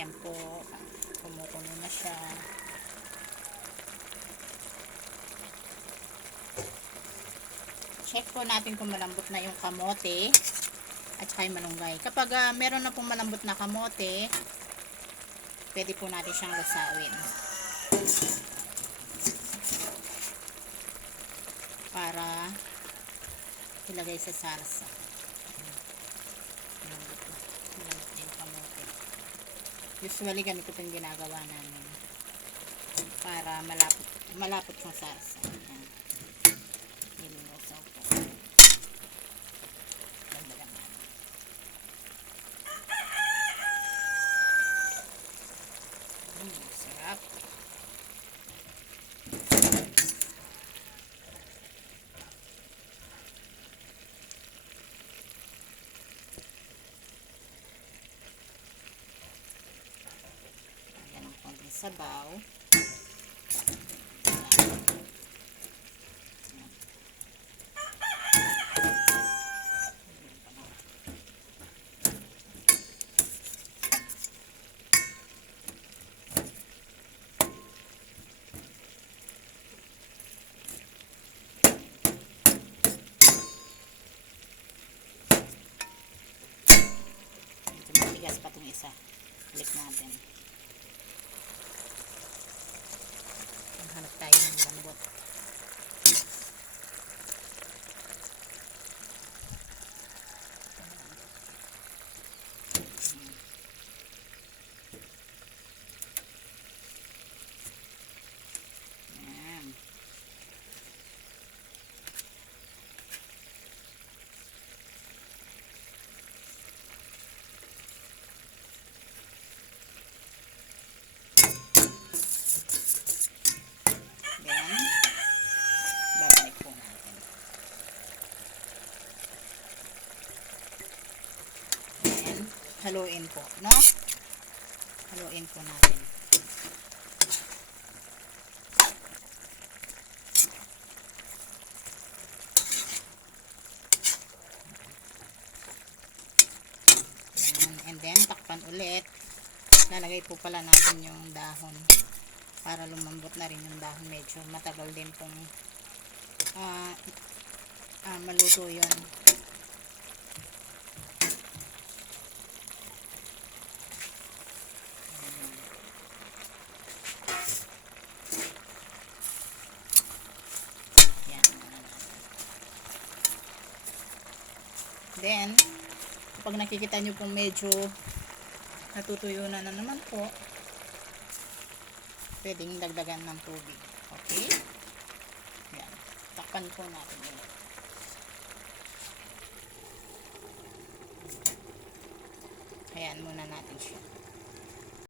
Ayan po. Kumukulo na siya. Check po natin kung malambot na yung kamote at saka yung malunggay. Kapag ah, meron na pong malambot na kamote, pwede po natin siyang lasawin. Para ilagay sa salsa. Malambot na. Malambot na yung kamote. Usually, ganito yung ginagawa namin. Para malapot, malapot yung salsa. Ayan. Nilulusaw po. Dagdagan natin. Mm, sarap. Ayan ang konting sabaw. Matigas pa isa. Balik natin. Hanap tayo ng lambot. Ayan. Then, babalik po natin. Then, haluin po, no? Haluin po natin. Ayan. And then, takpan ulit. Lalagay po pala natin yung dahon para lumambot na rin yung dahon. Medyo matagal din pong ah ah, maluto yun. Yan. Then, kapag nakikita nyo pong medyo natutuyo na na naman po, pwedeng dagdagan ng tubig. Okay? Yan. Takpan po natin ulit. Hayaan muna natin siya.